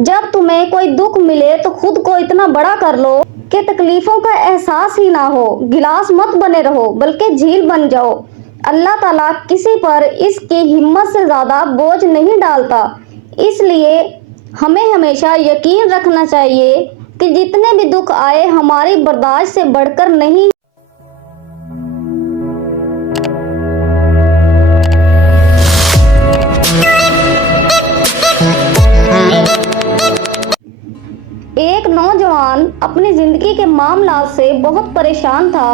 जब तुम्हें कोई दुख मिले तो खुद को इतना बड़ा कर लो कि तकलीफों का एहसास ही ना हो। गिलास मत बने रहो बल्कि झील बन जाओ। अल्लाह ताला किसी पर इसकी हिम्मत से ज़्यादा बोझ नहीं डालता। इसलिए हमें हमेशा यकीन रखना चाहिए कि जितने भी दुख आए हमारी बर्दाश्त से बढ़कर नहीं। एक नौजवान अपनी जिंदगी के मामलात से बहुत परेशान था।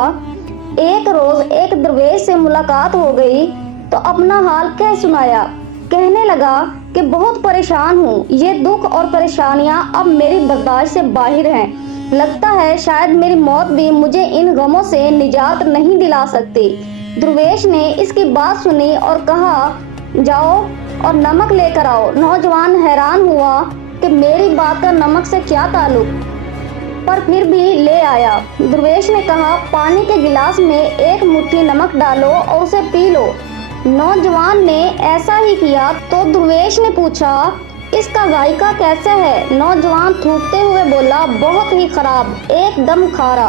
एक रोज एक दरवेश से मुलाकात हो गई तो अपना हाल कह सुनाया। कहने लगा कि बहुत परेशान हूँ, ये दुख और परेशानियाँ अब मेरी बर्दाश्त से बाहर हैं। लगता है शायद मेरी मौत भी मुझे इन गमों से निजात नहीं दिला सकती। दरवेश ने इसकी बात सुनी और कहा, जाओ और नमक लेकर आओ। नौजवान हैरान हुआ कि मेरी बात का नमक से क्या ताल्लुक, पर फिर भी ले आया। दरवेश ने कहा, पानी के गिलास में एक मुट्ठी नमक डालो और उसे पी लो। नौजवान ने ऐसा ही किया तो दरवेश ने पूछा, इसका जायका कैसा है? नौजवान थूकते हुए बोला, बहुत ही खराब, एकदम खारा।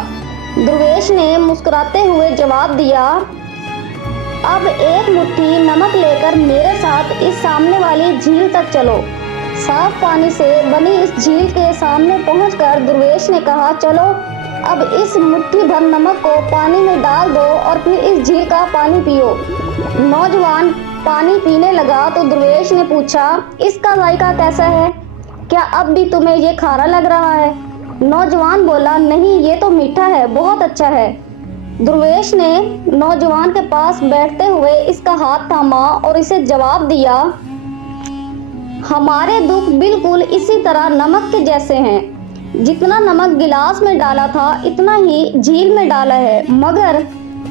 दरवेश ने मुस्कुराते हुए जवाब दिया, अब एक मुट्ठी नमक लेकर मेरे साथ इस सामने वाली झील तक चलो। साफ पानी से बनी इस झील के सामने पहुंचकर दरवेश ने कहा, चलो अब इस मुट्ठी भर नमक को पानी में डाल दो और फिर इस झील का पानी पियो। नौजवान पानी पीने लगा तो दरवेश ने पूछा, इसका जायका कैसा है? क्या अब भी तुम्हें ये खारा लग रहा है? नौजवान बोला, नहीं, ये तो मीठा है, बहुत अच्छा है। दरवेश ने नौजवान के पास बैठते हुए इसका हाथ थामा और इसे जवाब दिया, हमारे दुख बिल्कुल इसी तरह नमक के जैसे हैं। जितना नमक गिलास में डाला था इतना ही झील में डाला है, मगर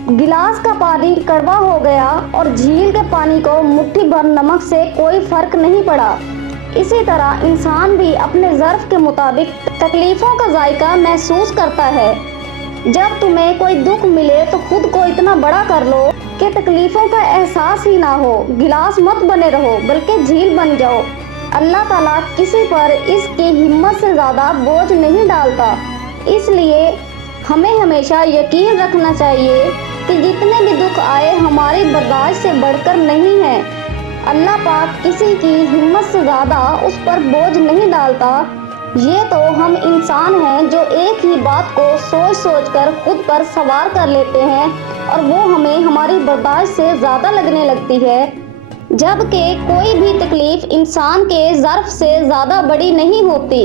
गिलास का पानी कड़वा हो गया और झील के पानी को मुट्ठी भर नमक से कोई फर्क नहीं पड़ा। इसी तरह इंसान भी अपने ज़र्फ के मुताबिक तकलीफ़ों का जायका महसूस करता है। जब तुम्हें कोई दुख मिले तो खुद को इतना बड़ा कर लो कि तकलीफ़ों का एहसास ही ना हो। गिलास मत बने रहो बल्कि झील बन जाओ। अल्लाह ताला किसी पर इसकी हिम्मत से ज़्यादा बोझ नहीं डालता। इसलिए हमें हमेशा यकीन रखना चाहिए कि जितने भी दुख आए हमारी बर्दाश्त से बढ़कर नहीं है। अल्लाह पाक किसी की हिम्मत से ज़्यादा उस पर बोझ नहीं डालता। ये तो हम इंसान हैं जो एक ही बात को सोच सोच कर खुद पर सवार कर लेते हैं और वो हमें हमारी बर्दाश्त से ज़्यादा लगने लगती है। जबकि कोई भी तकलीफ इंसान के ज़र्फ से ज़्यादा बड़ी नहीं होती।